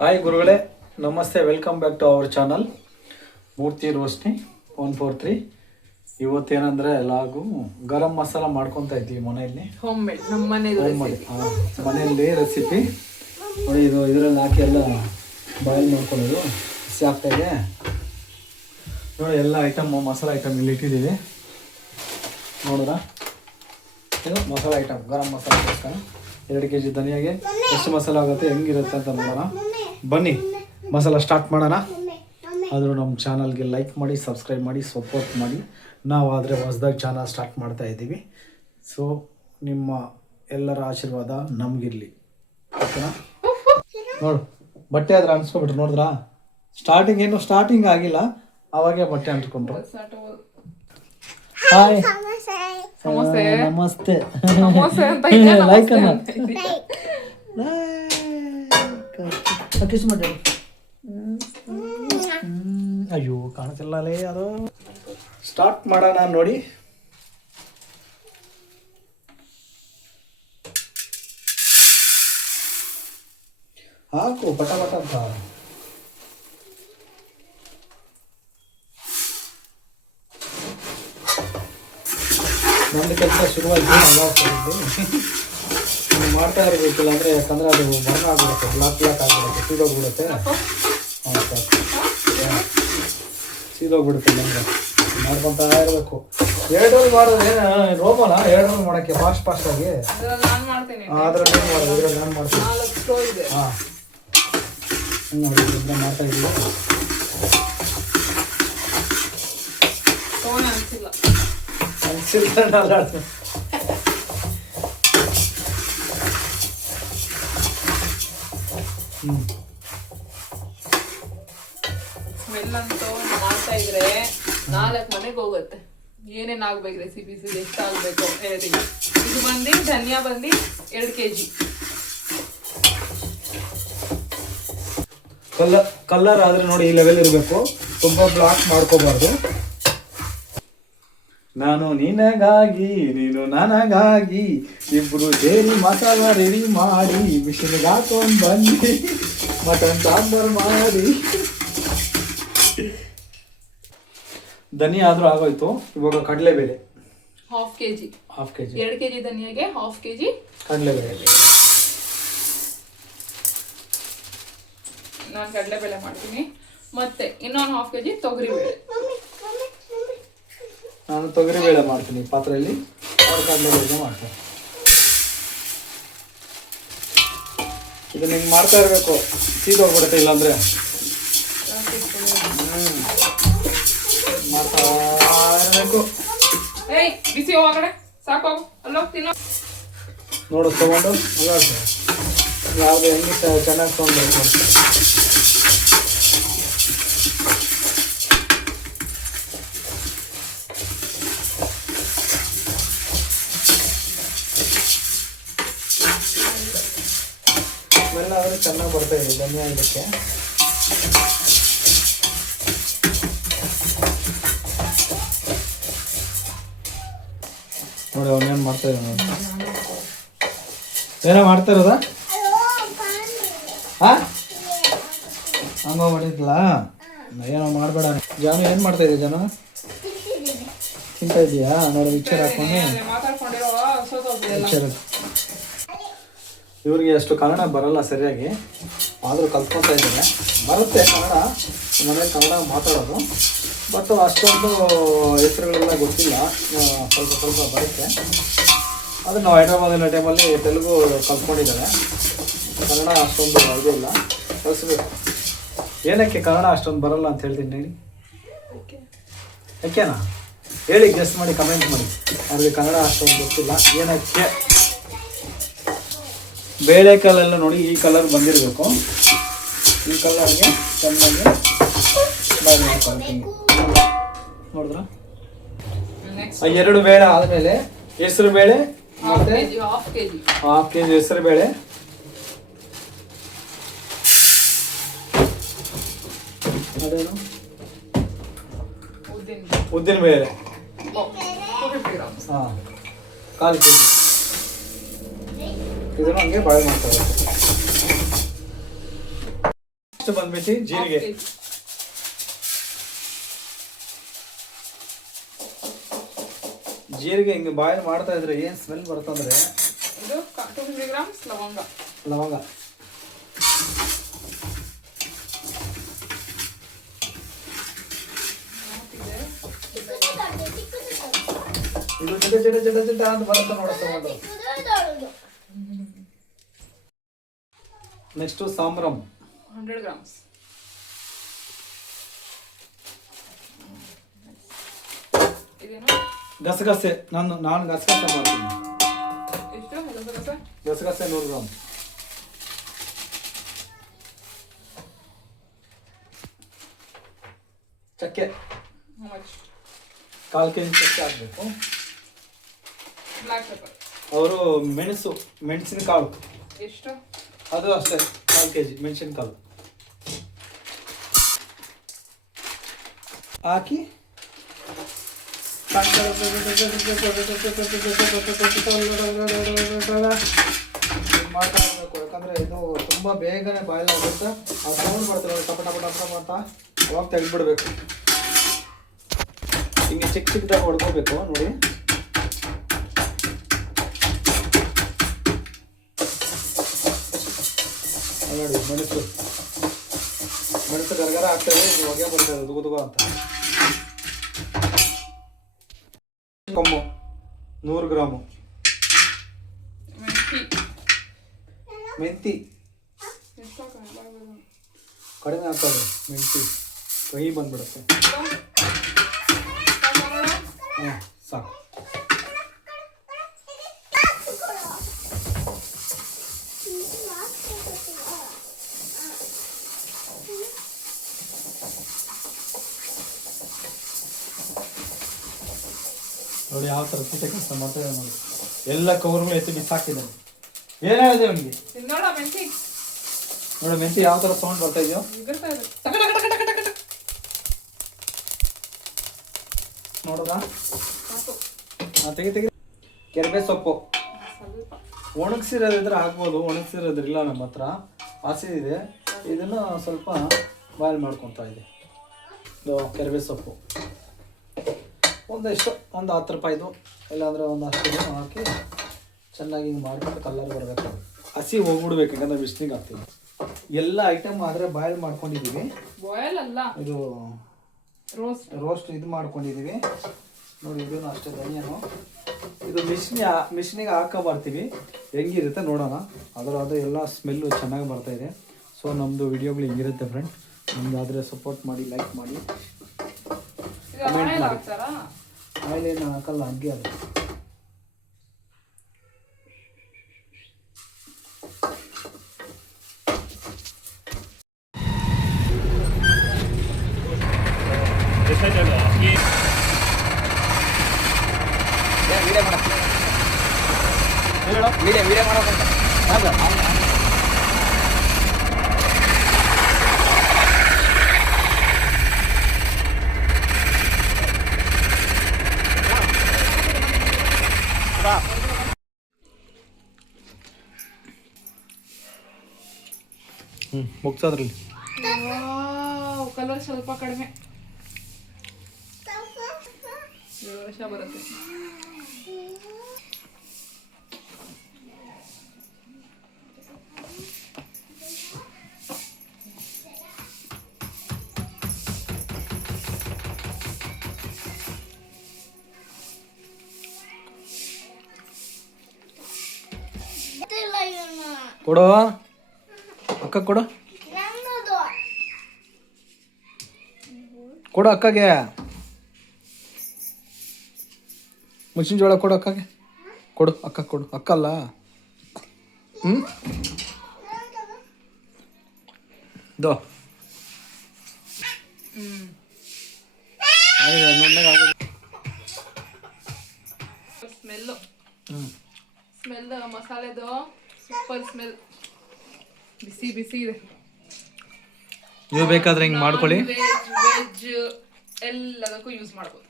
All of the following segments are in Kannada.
ಹಾಯ್ ಗುರುಗಳೇ, ನಮಸ್ತೆ. Welcome back to our channel Murthy Roshni 143. ಇವತ್ತೇನಂದರೆ ಲಾಗು ಗರಂ ಮಸಾಲ ಮಾಡ್ಕೊತಾ ಇದ್ದೀವಿ ಮನೆಯಲ್ಲಿ. ಹೋಮ್ ಮೇಡ್ ನಮ್ಮ ಮನೆಯಲ್ಲಿ ರೆಸಿಪಿ ನೋಡಿ. ಇದು ಇದರಲ್ಲಿ ಹಾಕಿ ಎಲ್ಲ ಬಾಯ್ಲ್ ಮಾಡ್ಕೊಳ್ಳೋದು ಬಿಸಿ ಆಗ್ತಾಯಿದೆ ನೋಡಿ. ಎಲ್ಲ ಐಟಮ್ ಮಸಾಲ ಐಟಮ್ ಇಲ್ಲಿ ಇಟ್ಟಿದ್ದೀವಿ ನೋಡಿದ್ರ. ಇದು ಮಸಾಲ ಐಟಮ್ ಗರಂ ಮಸಾಲ 2 kg ಧನಿಯಾಗೆ ಎಷ್ಟು ಮಸಾಲ ಆಗುತ್ತೆ, ಹೆಂಗಿರುತ್ತೆ ಅಂತ ನೋಡೋಣ ಬನ್ನಿ. ಮಸಾಲ ಸ್ಟಾರ್ಟ್ ಮಾಡೋಣ. ಆದರೂ ನಮ್ಮ ಚಾನಲ್ಗೆ ಲೈಕ್ ಮಾಡಿ, ಸಬ್ಸ್ಕ್ರೈಬ್ ಮಾಡಿ, ಸಪೋರ್ಟ್ ಮಾಡಿ. ನಾವು ಆದರೆ ಹೊಸ್ದಾಗಿ ಚಾನಲ್ ಸ್ಟಾರ್ಟ್ ಮಾಡ್ತಾ ಇದ್ದೀವಿ. ಸೊ ನಿಮ್ಮ ಎಲ್ಲರ ಆಶೀರ್ವಾದ ನಮಗಿರಲಿ, ಓಕೆನಾ? ನೋಡು, ಬಟ್ಟೆ ಆದ್ರೆ ಅನ್ಸ್ಕೊಬಿಟ್ರು ನೋಡಿದ್ರಾ? ಸ್ಟಾರ್ಟಿಂಗ್ ಆಗಿಲ್ಲ, ಅವಾಗೇ ಬಟ್ಟೆ ಅಂಟ್ಕೊಂಡ್ರು. ಹಾಯ್, ನಮಸ್ತೆ. ಲೈಕ್ ಕಿಸ್ ಮಾಡಿ. ಅಯ್ಯೋ ಕಾಣ್ತಿಲ್ಲಲೇ ಅದು. ಸ್ಟಾರ್ಟ್ ಮಾಡೋಣ ನೋಡಿ. ಹಾಕು ಪಟ ಪಟ ಅಂತ. ನಮ್ದು ಕೆಲಸ ಶುರುವಾಗಿದೆ, ಮಾಡ್ತಾ ಇರಬೇಕಿಲ್ಲ ಅಂದರೆ, ಯಾಕಂದರೆ ಅದು ಬರ್ನ್ ಆಗಿಬಿಡುತ್ತೆ, ಬ್ಲಾಕ್ ಆಗಿಬಿಡುತ್ತೆ, ಸೀದೋಗ್ಬಿಡುತ್ತೆ. ಸೀದೋಗ್ಬಿಡುತ್ತೆ. ನಮಗೆ ಮಾಡ್ಕೊತಾ ಇರಬೇಕು. 2 ಮಾಡೋದು ಏನು ರೋಮಲ್ಲ, 2 ಮಾಡೋಕ್ಕೆ ಫಾಸ್ಟಾಗಿ. ಅದ್ರಲ್ಲಿ ಏನು ಮಾಡೋದು, ಇದ್ರಲ್ಲಿ ನಾನು ಮಾಡ್ತೀನಿ. ಹಾಂ, ನೋಡಿ ಇದನ್ನ ಮಾಡ್ತಾ ಇದ್ದೀವಿ. ಅನಿಸಿಲ್ಲ ಸ್ಮೆಲ್ ಅಂತೂ ಮಾಡ್ತಾ ಇದ್ರೆ 4 ಮನೆಗೆ ಹೋಗುತ್ತೆ. ಏನೇನು ಆಗ್ಬೇಕು ರೆಸಿಪೀಸ್, ಎಷ್ಟು ಆಗ್ಬೇಕು ಹೇಳಿ. ಇದು ಬಂದು ಧನಿಯಾ ಬಂದು 2 kg. ಕಲರ್ ಆದರೆ ನೋಡಿ ಈ ಲೆವೆಲ್ ಇರಬೇಕು, ತುಂಬ ಬ್ಲಾಕ್ ಮಾಡ್ಕೋಬಾರ್ದು. ನಾನು ನಿನಗಾಗಿ ನೀನು ನನಗಾಗಿ ಇಬ್ರು ಸೇರಿ ಮಸಾಲ ರೆಡಿ ಮಾಡಿ ಮಿಷಿನ್ಗೆ ಹಾಕೊಂಡು ಬಂದು ಮಟನ್ ಸಾಂಬಾರು ಮಾಡಿ. ಧನಿಯಾ ಆದ್ರೂ ಆಗೋಯ್ತು. ಇವಾಗ ಕಡಲೆಬೇಳೆ ಹಾಫ್ kg. 2 kg ಧನಿಯಾಗೆ ಹಾಫ್ kg ಕಡಲೆಬೇಳೆ. ನಾನು ಕಡಲೆಬೇಳೆ ಮಾಡ್ತೀನಿ. ಮತ್ತೆ ಇನ್ನೊಂದು ಹಾಫ್ kg ತೊಗರಿಬೇಳೆ. ನಾನು ತೊಗರಿಬೇಳೆ ಮಾಡ್ತೀನಿ ಪಾತ್ರೆಯಲ್ಲಿ, ಅವ್ರು ಕಡಲೆಬೇಳೆ ಮಾಡ್ತೀನಿ. ಇದನ್ನ ಹಿಂಗೆ ಮಾಡ್ತಾ ಇರಬೇಕು, ಸೀದೋಗ್ಬಿಡುತ್ತೆ ಇಲ್ಲಾಂದರೆ. ಮಾಡ್ತಾ ಇರಬೇಕು. ಬಿಸಿ ಹೋಗಡೆ ಸಾಕು, ಅಲ್ಲೋಗ್ತೀನೋ ನೋಡು ತೊಗೊಂಡು ಅಲ್ಲ ಯಾವುದು ಹೆಂಗೆ ಚೆನ್ನಾಗಿ ತೊಗೊಂಡು ಸ್ಮೆಲ್ ಆದರೆ ಚೆನ್ನಾಗಿ ಬರ್ತಾ ಇದೆ ಧನಿಯಾ ಇದಕ್ಕೆ. ನೋಡಿ ಅವನೇನು ಮಾಡ್ತಾ ಇದ್ದಾನೆ ನೋಡಿ. ಏನೋ ಮಾಡ್ತಾ ಇರೋದಾ? ಹಾಂ, ಹಂಗ ಮಾಡಿದ್ಲ. ಏನೋ ಮಾಡಬೇಡ. ಜಾನು ಏನು ಮಾಡ್ತಾ ಇದೆಯಾ? ಜಾನು ತಿಂತಾ ಇದೆಯಾ? ನೋಡಿ ಮಿಕ್ಸರ್ ಹಾಕೊಂಡು ಮಿಕ್ಸರ್. ಇವ್ರಿಗೆ ಅಷ್ಟು ಕನ್ನಡ ಬರಲ್ಲ ಸರಿಯಾಗಿ, ಆದರೂ ಕಲ್ತ್ಕೊತಾ ಇದ್ದಾರೆ. ಬರುತ್ತೆ ಕನ್ನಡ, ಮನೇಲಿ ಕನ್ನಡ ಮಾತಾಡೋದು, ಬಟ್ ಅಷ್ಟೊಂದು ಹೆಸರುಗಳೆಲ್ಲ ಗೊತ್ತಿಲ್ಲ. ಸ್ವಲ್ಪ ಬರುತ್ತೆ. ಅದು ನಾವು ಹೈದ್ರಾಬಾದಿನ ಟೈಮಲ್ಲಿ ತೆಲುಗು ಕಲ್ತ್ಕೊಂಡಿದ್ದಾರೆ. ಕನ್ನಡ ಅಷ್ಟೊಂದು ಇದಿಲ್ಲ, ಕಲಿಸ್ಬೇಕು. ಏನಕ್ಕೆ ಕನ್ನಡ ಅಷ್ಟೊಂದು ಬರಲ್ಲ ಅಂತ ಹೇಳ್ತೀನಿ ಹೇಳಿ. ಯಾಕೆನಾ ಹೇಳಿ, ಗೆಸ್ಟ್ ಮಾಡಿ, ಕಮೆಂಟ್ ಮಾಡಿ. ಅವ್ರಿಗೆ ಕನ್ನಡ ಅಷ್ಟೊಂದು ಗೊತ್ತಿಲ್ಲ ಏನಕ್ಕೆ. ಬೇಳೆಕಾಳೆಲ್ಲ ನೋಡಿ ಈ ಕಲರ್ ಬಂದಿರಬೇಕು. ಈ ಕಲರ್ಗೆ ಚೆನ್ನಾಗಿ ಬಾಯ್ಲ್ ಮಾಡ್ಕೊಳ್ತೀನಿ. ನೋಡಿದ್ರ? 2 ಬೇಳೆ ಆದಮೇಲೆ ಹೆಸರು ಬೇಳೆ ಮತ್ತೆ ಹಾಫ್ kg ಹೆಸರು ಬೇಳೆ, ಅದೇನು ಉದ್ದಿನ ಬೇಳೆ, ಹಾಂ 1/4 kg. ಇದನ್ನು ಹಂಗೆ ಬಾಯ್ಲ್ ಮಾಡ್ತಾರೆ. ನೆಕ್ಸ್ಟ್ ಬಂದ್ಬಿಟ್ಟು ಜೀರಿಗೆ. ಜೀರಿಗೆ ಹಿಂಗೆ ಬಾಯ್ಲ್ ಮಾಡ್ತಾ ಇದ್ರೆ ಏನು ಸ್ಮೆಲ್ ಬರ್ತಂದ್ರೆ ಇದು 250 ಗ್ರಾಮ್ಸ್ ಲವಂಗ. ಲವಂಗ ಇದು ಚಿಟ ಚಿಟ ಚಿಟ ಚಿಟ ಅಂತ ಬರುತ್ತೆ ನೋಡುತ್ತೆ. Next ಸಾಂಬ್ರಮ್ 100 grams. ಇದೇನು ಗಸಗಸೆ. ನಾನು ಗಸಗಸೆ ಮಾಡ್ತೀನಿ. ಎಷ್ಟು ಗಸಗಸೆ? ಗಸಗಸೆ 100 ಗ್ರಾಮ್. ಚಕ್ಕೆ How much? 1/4 kg ಚಕ್ಕೆ ಹಾಕಬೇಕು. Black pepper. ಅವರು ಮೆಣಸಿನಕಾಳು ಎಷ್ಟು? ಅದು ಅಷ್ಟೇ 1/4 kg ಮೆಣಸಿನಕಾಳು ಹಾಕಿ ಮಾಡ್ತಾ ಇರಬೇಕು. ಯಾಕಂದ್ರೆ ಇದು ತುಂಬಾ ಬೇಗನೆ ಬಾಯ್ಲ್ ಆಗುತ್ತೆ. ಆ ಸೌಂಡ್ ಬರ್ತದೆ ಟಪ ಟಪ ಟಪ ಅಂತ, ಅವಾಗ ತೆಗೆದ್ಬಿಡ್ಬೇಕು. ಹಿಂಗೆ ಚಿಕ್ಕ ಚಿಕ್ಕದಾಗಿ ಹೊಡ್ಕೋಬೇಕು ನೋಡಿ. ನೋಡಿ ಮೆಣಸು ಗರಗರ ಆಗ್ತದೆ, ಹೊಗೆ ಬರ್ತದೆ ದುಗುದುಗ ಅಂತ. ಕೊಮ್ಮು 100 ಗ್ರಾಮು. ಮೆಂತಿ ಕಡಿಮೆ ಹಾಕೋದು. ಮೆಂತಿ ಕಹಿ ಬಂದ್ಬಿಡುತ್ತೆ. ಹಾಂ ಸಾಕು. ನೋಡಿ ಯಾವ ಥರ ಸೀಟೆ ಕೆಲಸ ಮಾಡ್ತಾ ನೋಡಿ. ಎಲ್ಲ ಕವರ್ಗಳು ಎತ್ತಿ ಬಿಸಾಕಿದ್ದಾನೆ. ಏನು ಹೇಳಿದೆ ಅವನಿಗೆ? ನೋಡಿ ಮೆಂತಿ ಯಾವ ಥರ ಸೌಂಡ್ ಬರ್ತಾ ಇದೆಯೋ. ನೋಡೋದಾ? ತೆಗಿ. ಕೆರ್ಬೆ ಸೊಪ್ಪು ಒಣಗಿಸಿರೋದಿದ್ರೆ ಹಾಕ್ಬೋದು, ಒಣಗಿಸಿರೋದ್ರಿಲ್ಲ ನಮ್ಮ ಹತ್ರ. ಹಸಿದಿದೆ, ಇದನ್ನು ಸ್ವಲ್ಪ ಬಾಯ್ಲ್ ಮಾಡ್ಕೊತಾ ಇದೆ. ಕೆರ್ಬೆ ಸೊಪ್ಪು ಒಂದು 10 ರೂಪಾಯಿದು, ಇಲ್ಲಾಂದರೆ ಒಂದು 10 ಹಾಕಿ ಚೆನ್ನಾಗಿ ಹಿಂಗೆ ಮಾಡ್ಕೊಂಡು ಕಲ್ಲರ್ ಬರಬೇಕು. ಹಸಿ ಹೋಗ್ಬಿಡ್ಬೇಕು, ಯಾಕಂದ್ರೆ ಬಿಸ್ನಿಗೆ ಹಾಕ್ತೀವಿ. ಎಲ್ಲ ಐಟಮ್ ಆದರೆ ಬಾಯ್ಲ್ ಮಾಡ್ಕೊಂಡಿದ್ದೀವಿ. ಬಾಯ್ಲ್ ಅಲ್ಲ, ಇದು ರೋಸ್ಟ್ ಇದು ಮಾಡ್ಕೊಂಡಿದ್ದೀವಿ ನೋಡಿ. ಇದೂ ಅಷ್ಟೇ ಧನಿಯನು. ಇದು ಮಿಷಿನಿಗೆ ಹಾಕೋ ಬರ್ತೀವಿ, ಹೆಂಗಿರುತ್ತೆ ನೋಡೋಣ. ಅದು ಎಲ್ಲ ಸ್ಮೆಲ್ಲು ಚೆನ್ನಾಗಿ ಬರ್ತಾಯಿದೆ. ಸೊ ನಮ್ಮದು ವಿಡಿಯೋಗಳು ಹಿಂಗಿರುತ್ತೆ ಫ್ರೆಂಡ್. ನಿಮ್ದಾದರೆ ಸಪೋರ್ಟ್ ಮಾಡಿ, ಲೈಕ್ ಮಾಡಿ, ಕಮೆಂಟ್ ಮಾಡಿ. ಆಯಿಲ್ ಏನು ಹಾಕಲ್ಲ, ಹಂಗೆ ಅದು. ವಿಡಿಯೋ ಮಾಡೋಕ್ಕಂತ ಮುಗ್ಸೋದ್ರಲ್ಲಿ ಕಲರ್ ಸ್ವಲ್ಪ ಕಡಿಮೆ ವರ್ಷ ಬರುತ್ತೆ. ಕೊಡು ಅಕ್ಕ, ಕೊಡು ಕೊಡು ಅಕ್ಕಗೆ. ಮುಚ್ಚಿನ ಜೋಳ ಕೊಡು ಅಕ್ಕಗೆ. ಕೊಡು ಅಕ್ಕ, ಕೊಡು ಅಕ್ಕ ಅಲ್ಲ. ದೋ ಸ್ಮೆಲ್ ಮಸಾಲೆದು ಸೂಪರ್ ಸ್ಮೆಲ್. ಬಿಸಿ ಬಿಸಿ ಇದೆ. ನೀವು ಬೇಕಾದ್ರೆ ಹಿಂಗೆ ಮಾಡ್ಕೊಳ್ಳಿ. ವೆಜ್ ಎಲ್ಲದಕ್ಕೂ ಯೂಸ್ ಮಾಡ್ಬೋದು.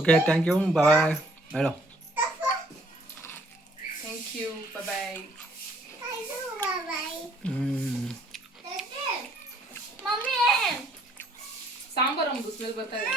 ಓಕೆ, ಥ್ಯಾಂಕ್ ಯು, ಬಾಯ್. ಹೇಳೋ ಥ್ಯಾಂಕ್ ಯು, ಬಾಯ್. ಸಾಂಬಾರ್ ಒಂದು ಸ್ಮೆಲ್ ಬರ್ತಾ ಇದೆ